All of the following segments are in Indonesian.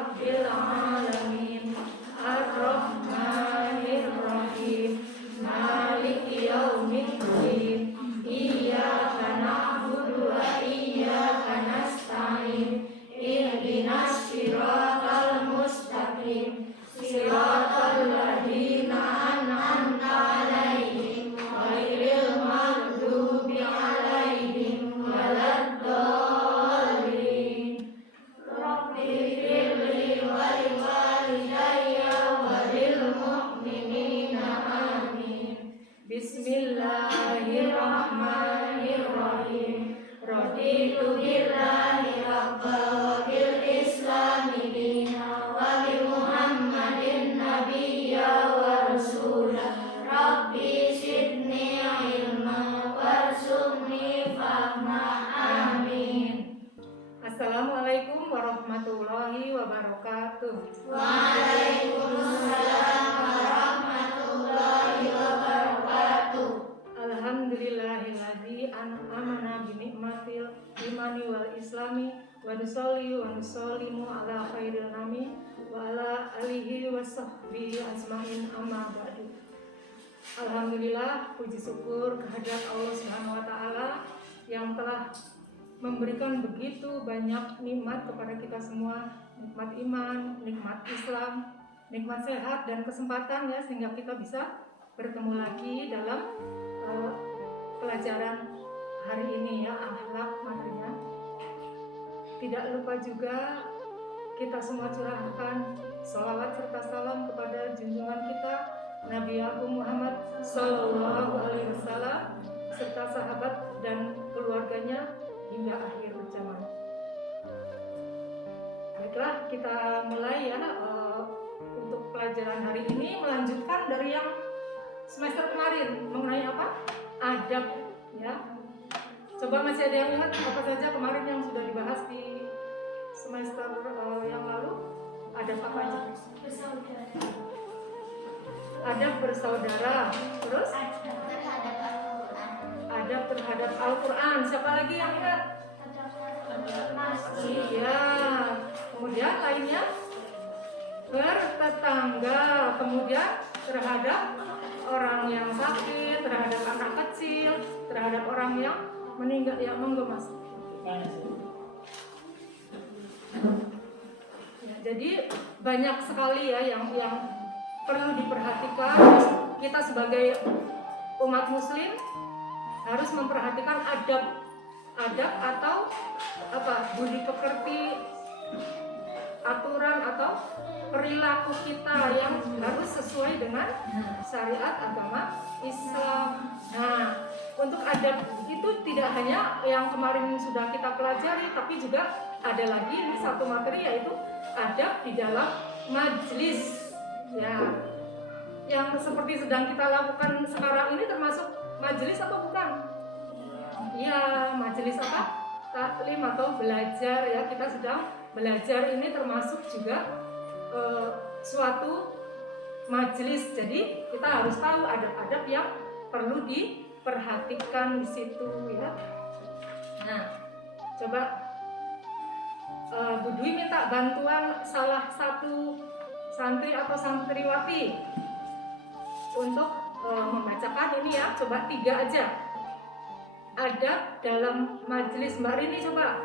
rabbil alamin ar-rahmanir rahim maliki yaumiddin iyyaka na'budu wa iyyaka nasta'in ihdinas siratal mustaqim siratal ladzina an'amta 'alaihim ghairil maghdubi 'alaihim waladdallin rabbi firli wa liwalidayya wa lil mu'minina amin bismillahirrahmanirrahim raditu billahi rabban wa bil islami dinan wa bi muhammadin nabiyya wa rasulah rabbi zidni ilma warzuqni fahma amin. Assalamualaikum warahmatullahi wabarakatuh. Waalaikumsalam warahmatullahi wabarakatuh. Alhamdulillahilladzi an'amana bi ni'matil imani wal islami wa nusolli wa nusollimu ala khairil nami wa ala alihi wa sahbihi ajmain amma ba'du. Alhamdulillah, puji syukur kehadirat Allah Subhanahu wa taala yang telah memberikan begitu banyak nikmat kepada kita semua, nikmat iman, nikmat Islam, nikmat sehat dan kesempatan ya, sehingga kita bisa bertemu lagi dalam pelajaran hari ini ya, akhlak materinya. Tidak lupa juga kita semua curahkan sholawat serta salam kepada junjungan kita Nabi Agung Muhammad Sallallahu Alaihi Wasallam serta sahabat dan keluarganya hingga akhir zaman. Baiklah, kita mulai ya untuk pelajaran hari ini, melanjutkan dari yang semester kemarin mengenai apa? Adab ya. Coba masih ada yang ingat apa saja kemarin yang sudah dibahas di semester yang lalu? Adab apa aja? Adab bersaudara. Terus? Adab terhadap Al-Quran. Siapa lagi yang ingat? Iya. Kemudian lainnya? Bertetangga. Kemudian terhadap orang yang sakit, terhadap anak kecil, terhadap orang yang meninggal, yang menggemas. Ya, jadi banyak sekali ya yang perlu diperhatikan. Kita sebagai umat muslim harus memperhatikan adab atau apa, budi pekerti, aturan atau perilaku kita yang harus sesuai dengan syariat agama Islam. Nah, untuk adab itu tidak hanya yang kemarin sudah kita pelajari, tapi juga ada lagi ini satu materi, yaitu adab di dalam majelis. Ya, yang seperti sedang kita lakukan sekarang ini termasuk majelis atau bukan? Ya, majelis apa? Taklim atau belajar ya, kita sedang belajar, ini termasuk juga suatu majelis. Jadi kita harus tahu adab-adab yang perlu diperhatikan di situ ya. Nah, coba Bu Dwi minta bantuan salah satu santri atau santriwati untuk membacakan ini ya. Coba 3 aja. Adab dalam majelis. Mbak Rini coba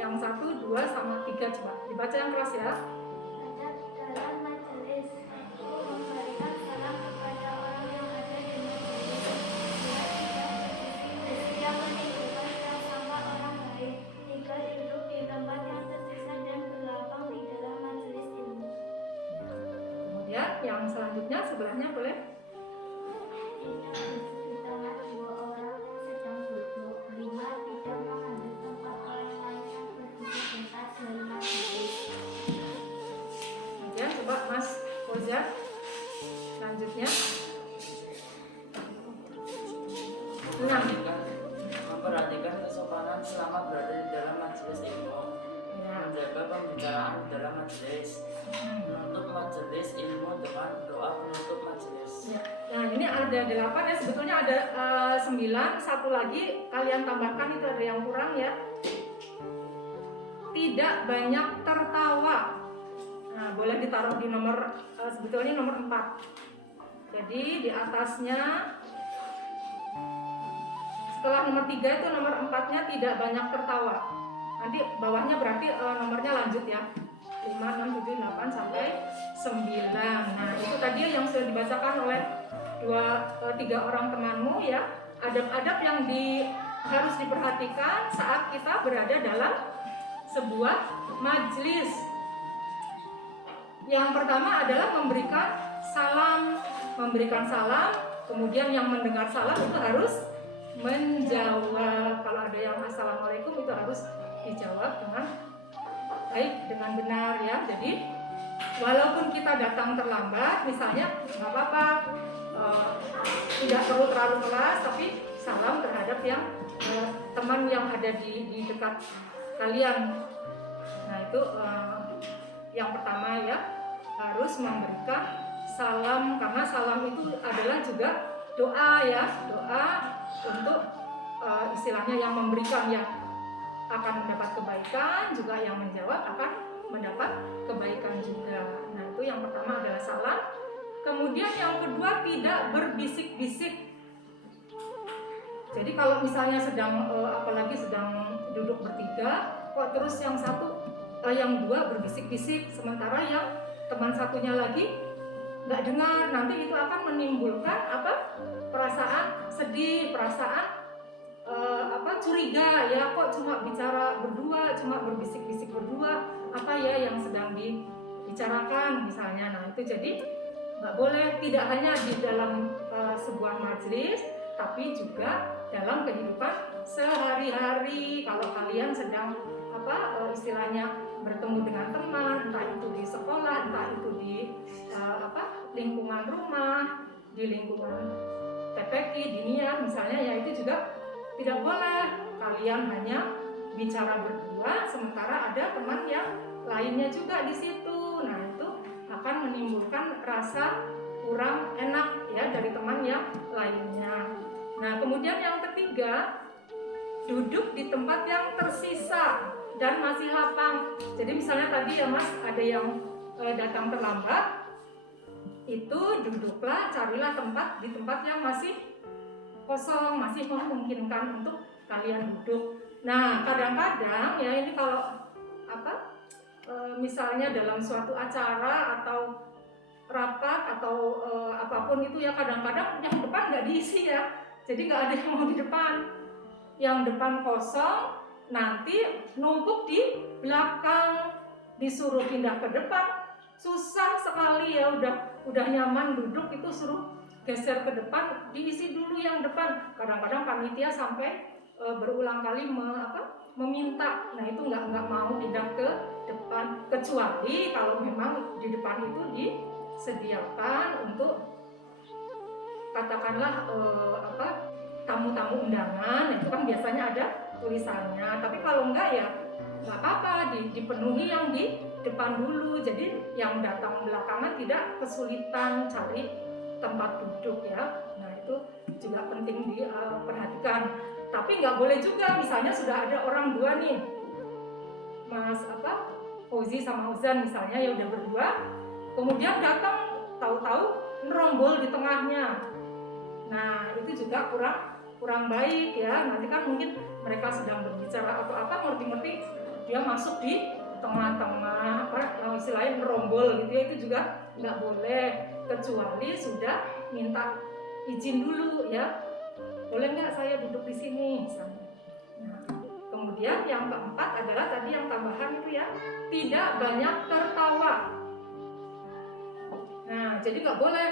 yang 1, 2, sama 3 coba dibaca yang keras ya. Adab dalam majelis, memberikan salam kepada orang yang ada di majelis. Dia menunjukkan prasangka orang baik. 3, duduk di tempat yang tersisa dan berlapang di dalam majelis ilmu. Kemudian yang selanjutnya sebelahnya boleh. Tidak duduk di tengah 2 orang yang sedang duduk. 5, tidak mengambil tempat orang lain yang berduduk bebas dari majelis. Ya, coba Mas Fauzan. Selanjutnya 6. Memperhatikan kesopanan selama berada di dalam majelis ilmu. Ya. Menjaga pembicaraan dalam majelis. Menutup majelis ilmu dengan doa penutup majelis. Ya. Nah, ini ada 8 ya, sebetulnya ada 9, satu lagi kalian tambahkan, itu ada yang kurang ya. Tidak banyak tertawa. Nah, boleh ditaruh di nomor sebetulnya nomor 4. Jadi di atasnya setelah nomor 3 itu nomor 4-nya tidak banyak tertawa. Nanti bawahnya berarti nomornya lanjut ya. 5, 6, 7, 8 sampai 9. Nah, itu tadi yang sudah dibacakan oleh 3 orang temanmu ya. Adab-adab yang harus diperhatikan saat kita berada dalam sebuah majelis. Yang pertama adalah memberikan salam, kemudian yang mendengar salam itu harus menjawab. Kalau ada yang assalamualaikum itu harus dijawab dengan baik, dengan benar ya. Jadi walaupun kita datang terlambat, misalnya nggak apa-apa, tidak perlu terlalu keras, tapi salam terhadap yang teman yang ada di dekat kalian. Nah itu yang pertama ya, harus memberikan salam, karena salam itu adalah juga doa ya, doa untuk istilahnya yang memberikan yang akan mendapat kebaikan, juga yang menjawab akan mendapat kebaikan juga. Nah itu yang pertama adalah salam. Kemudian yang kedua, tidak berbisik-bisik. Jadi kalau misalnya sedang apalagi sedang duduk bertiga, kok terus yang dua berbisik-bisik, sementara yang teman satunya lagi nggak dengar, nanti itu akan menimbulkan perasaan sedih, perasaan curiga ya, kok cuma bicara berdua, cuma berbisik-bisik berdua, apa ya yang sedang dibicarakan misalnya. Nah itu jadi nggak boleh, tidak hanya di dalam sebuah majelis, tapi juga dalam kehidupan sehari-hari. Kalau kalian sedang istilahnya bertemu dengan teman, entah itu di sekolah, entah itu di lingkungan rumah, di lingkungan TPQ, diniah misalnya, ya itu juga tidak boleh kalian hanya bicara berdua sementara ada teman yang lainnya juga di situ. Nah itu akan menimbulkan rasa kurang enak ya dari teman yang lainnya. Nah kemudian yang ketiga, duduk di tempat yang tersisa dan masih lapang. Jadi misalnya tadi ya Mas, ada yang datang terlambat, itu duduklah, carilah tempat di tempat yang masih kosong, masih memungkinkan untuk kalian duduk. Nah kadang-kadang ya ini kalau misalnya dalam suatu acara atau rapat atau apapun itu ya, kadang-kadang yang depan nggak diisi ya, jadi nggak ada yang mau di depan, yang depan kosong, nanti numpuk di belakang, disuruh pindah ke depan susah sekali ya. Udah nyaman duduk, itu suruh geser ke depan, diisi dulu yang depan. Kadang-kadang panitia sampai berulang kali meminta. Nah itu nggak mau pindah ke depan, kecuali kalau memang di depan itu disediakan untuk katakanlah tamu-tamu undangan, itu kan biasanya ada tulisannya. Tapi kalau enggak ya nggak apa-apa, dipenuhi yang di depan dulu, jadi yang datang belakangan tidak kesulitan cari tempat duduk ya. Nah itu juga penting diperhatikan. Tapi nggak boleh juga misalnya sudah ada orang dua nih, Mas Fauzi sama Uzan misalnya, ya udah berdua, kemudian datang tahu-tahu nerombol di tengahnya. Nah itu juga kurang baik ya. Nanti kan mungkin mereka sedang berbicara atau ngerti-ngerti dia masuk di tengah-tengah, istilahnya nerombol gitu ya, itu juga nggak boleh, kecuali sudah minta izin dulu ya, boleh nggak saya duduk di sini misalnya. Nah, kemudian yang keempat adalah tadi yang tambahan itu ya, tidak banyak tertawa. Nah jadi nggak boleh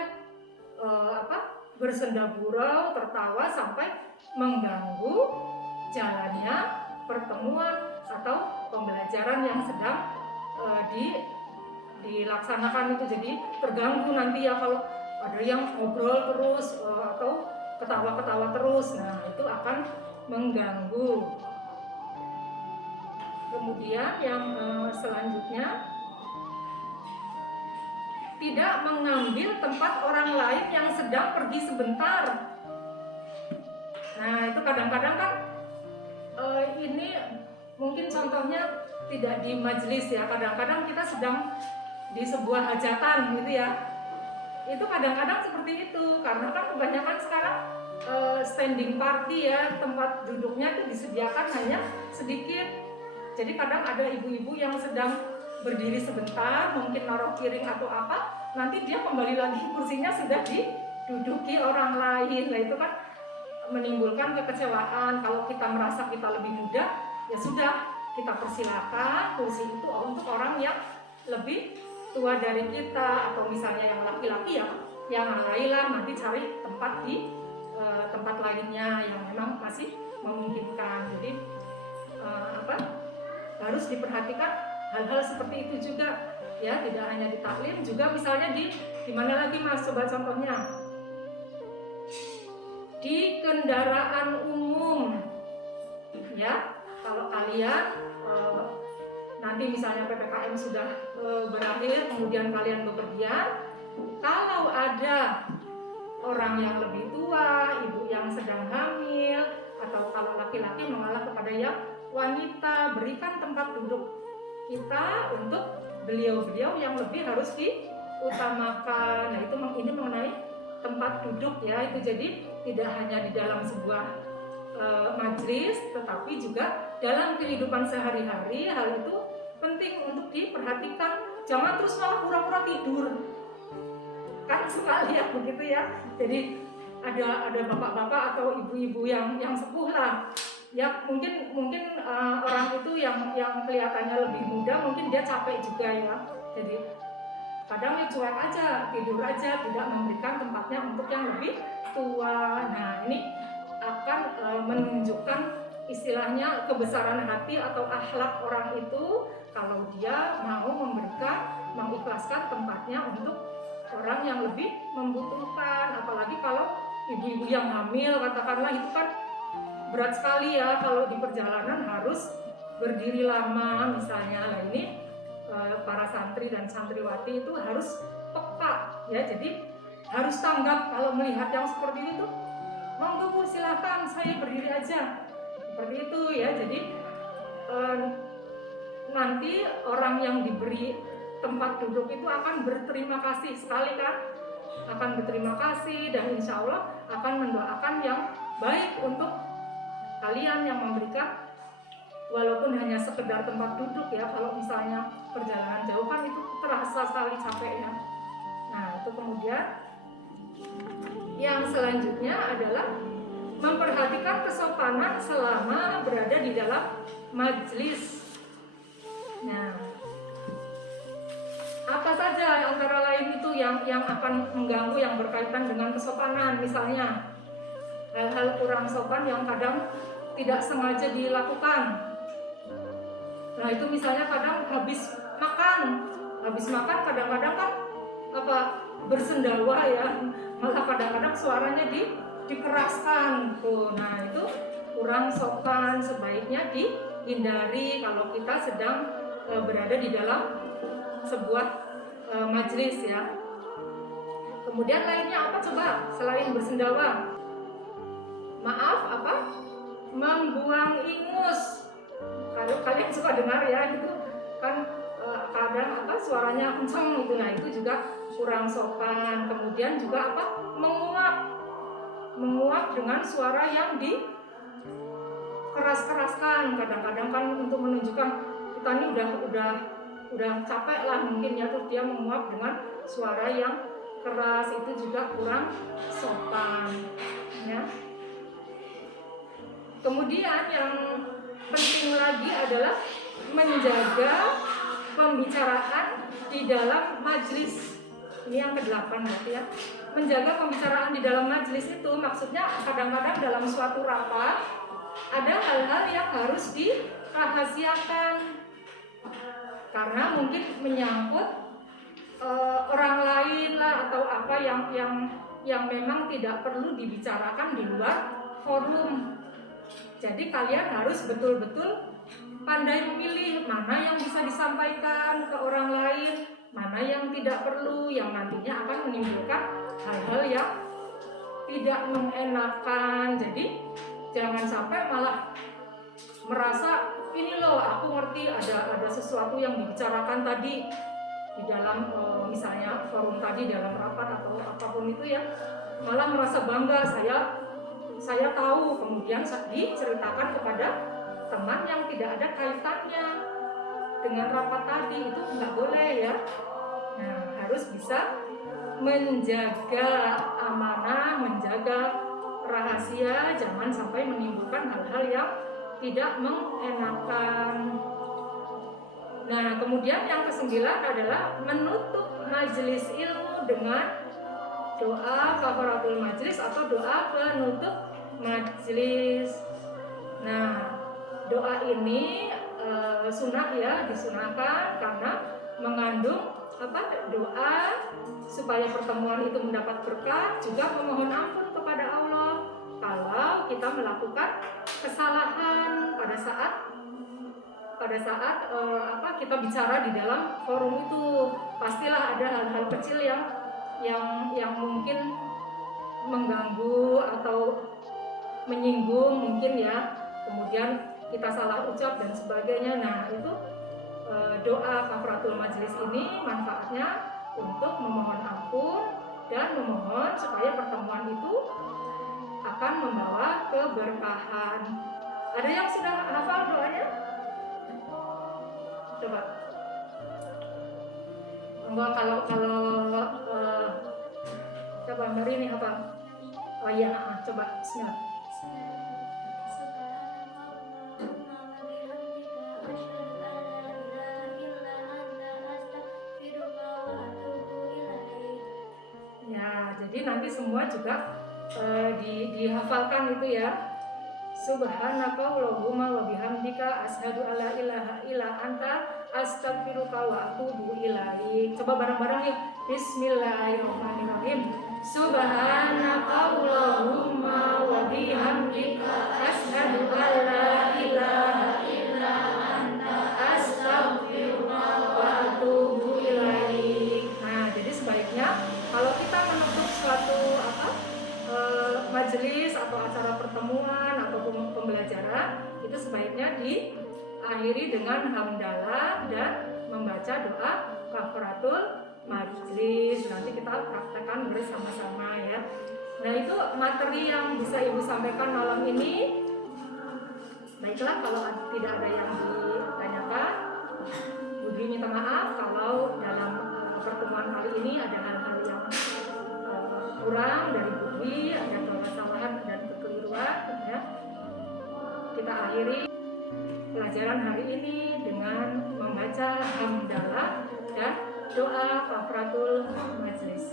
bersenda gurau, tertawa sampai mengganggu jalannya pertemuan atau pembelajaran yang sedang dilaksanakan itu. Jadi terganggu nanti ya kalau ada yang ngobrol terus atau ketawa-ketawa terus. Nah itu akan mengganggu. Kemudian yang selanjutnya, tidak mengambil tempat orang lain yang sedang pergi sebentar. Nah itu kadang-kadang kan ini mungkin contohnya tidak di majelis ya, kadang-kadang kita sedang di sebuah hajatan gitu ya. Itu kadang-kadang seperti itu, karena kan kebanyakan sekarang standing party ya, tempat duduknya itu disediakan hanya sedikit. Jadi kadang ada ibu-ibu yang sedang berdiri sebentar, mungkin naruh piring atau apa, nanti dia kembali lagi kursinya sudah diduduki orang lain. Nah itu kan menimbulkan kekecewaan. Kalau kita merasa kita lebih muda, ya sudah, kita persilakan kursi itu untuk orang yang lebih tua dari kita, atau misalnya yang laki-laki ya yang alailah nanti cari tempat di tempat lainnya yang memang masih memungkinkan. Jadi harus diperhatikan hal-hal seperti itu juga ya, tidak hanya di taklim, juga misalnya di mana lagi Mas, coba contohnya di kendaraan umum ya. Kalau kalian nanti misalnya PPKM sudah berakhir, kemudian kalian bepergian, kalau ada orang yang lebih tua, ibu yang sedang hamil, atau kalau laki-laki mengalah kepada yang wanita, berikan tempat duduk kita untuk beliau-beliau yang lebih harus diutamakan. Nah itu ini mengenai tempat duduk ya. Itu jadi tidak hanya di dalam sebuah majelis, tetapi juga dalam kehidupan sehari-hari hal itu penting untuk diperhatikan. Jangan terus malah pura-pura tidur, kan suka lihat begitu ya. Jadi ada bapak-bapak atau ibu-ibu yang sepuh lah ya, mungkin orang itu yang kelihatannya lebih muda, mungkin dia capek juga ya. Jadi kadang ya cuek aja, tidur aja, tidak memberikan tempatnya untuk yang lebih tua. Nah ini akan menunjukkan istilahnya kebesaran hati atau akhlak orang itu, kalau dia mau mengikhlaskan tempatnya untuk orang yang lebih membutuhkan. Apalagi kalau ibu-ibu yang hamil, katakanlah, itu kan berat sekali ya kalau di perjalanan harus berdiri lama misalnya. Nah ini para santri dan santriwati itu harus peka ya, jadi harus tanggap kalau melihat yang seperti itu. Monggo Bu, silakan, saya berdiri aja, seperti itu ya. Jadi nanti orang yang diberi tempat duduk itu akan berterima kasih sekali kan, akan berterima kasih, dan insya Allah akan mendoakan yang baik untuk kalian yang memberikan, walaupun hanya sekedar tempat duduk ya. Kalau misalnya perjalanan jauh kan itu terasa sekali capeknya. Nah itu kemudian yang selanjutnya adalah memperhatikan kesopanan selama berada di dalam majelis. Nah, apa saja antara lain itu yang akan mengganggu, yang berkaitan dengan kesopanan? Misalnya hal-hal kurang sopan yang kadang tidak sengaja dilakukan. Nah itu misalnya kadang habis makan kadang-kadang kan bersendawa ya, malah kadang-kadang suaranya dikeraskan tuh. Nah itu kurang sopan, sebaiknya dihindari kalau kita sedang berada di dalam sebuah majelis ya. Kemudian lainnya apa coba selain bersendawa? Maaf, membuang ingus. Kalau kalian suka dengar ya, itu kan kadang suaranya kencang gitu. Nah itu juga kurang sopan. Kemudian juga menguap dengan suara yang dikeras-keraskan. Kadang-kadang kan untuk menunjukkan kita ini udah capek lah mungkin ya, terus dia menguap dengan suara yang keras, itu juga kurang sopan ya. Kemudian yang penting lagi adalah menjaga pembicaraan di dalam majelis. Ini yang ke-8 berarti ya. Menjaga pembicaraan di dalam majelis itu maksudnya kadang-kadang dalam suatu rapat ada hal-hal yang harus dirahasiakan karena mungkin menyangkut orang lain lah, atau apa yang memang tidak perlu dibicarakan di luar forum. Jadi kalian harus betul-betul pandai memilih mana yang bisa disampaikan ke orang lain, mana yang tidak perlu, yang nantinya akan menimbulkan hal-hal yang tidak mengenakan. Jadi jangan sampai malah merasa ini loh aku ngerti, ada sesuatu yang dibicarakan tadi, di dalam misalnya forum tadi, dalam rapat atau apapun itu ya, malah merasa bangga, saya tahu, kemudian diceritakan kepada teman yang tidak ada kaitannya dengan rapat tadi. Itu nggak boleh ya. Nah, harus bisa menjaga amanah, menjaga rahasia, jangan sampai menimbulkan hal-hal yang tidak mengenakan. Nah, kemudian yang kesembilan adalah menutup majelis ilmu dengan doa kafaratul majelis atau doa penutup majelis. Nah, doa ini sunah ya, disunahkan karena mengandung doa supaya pertemuan itu mendapat berkah, juga memohon ampun kepada Allah kalau kita melakukan kesalahan pada saat kita bicara di dalam forum itu. Pastilah ada hal-hal kecil yang mungkin mengganggu atau menyinggung mungkin ya, kemudian kita salah ucap dan sebagainya. Nah, itu doa kafaratul majelis ini manfaatnya untuk memohon ampun dan memohon supaya pertemuan itu akan membawa keberkahan. Ada yang sudah hafal doanya? Coba. Enggak, kalau coba Mbak Rini hafal. Oh iya, coba bismillah. Ya, jadi nanti semua juga dihafalkan itu ya. Subhanaka Allahumma wa bihamdika asyhadu alla ilaha illa anta astaghfiruka wa atubu ilaik. Coba bareng-bareng yuk. Bismillahirrahmanirrahim. Subhanaka Allahumma wa bihamdika asyhadu alla ilaha illa anta astaghfiruka wa atubu ilaik. Nah, jadi sebaiknya kalau kita menutup suatu majelis atau acara pertemuan atau pembelajaran, itu sebaiknya diakhiri dengan hamdalah dan membaca doa kafaratul majelis. Nanti kita praktekkan bersama-sama ya. Nah, itu materi yang bisa Ibu sampaikan malam ini. Baiklah, kalau tidak ada yang ditanyakan, Budi minta maaf kalau dalam pertemuan kali ini ada hal-hal yang kurang dari Budi, ada kesalahan dan kekeliruan ya. Kita akhiri pelajaran hari ini dengan membaca hamdalah dan doa kafaratul majelis.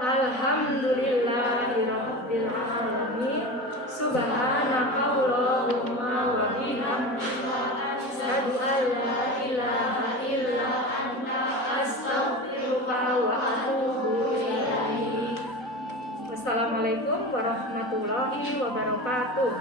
Alhamdulillahirabbil alamin. Subhanaka Allahumma wa bihamdika asyhadu an la ilaha illa anta astaghfiruka wa atubu ilaik. Wassalamualaikum warahmatullahi wabarakatuh.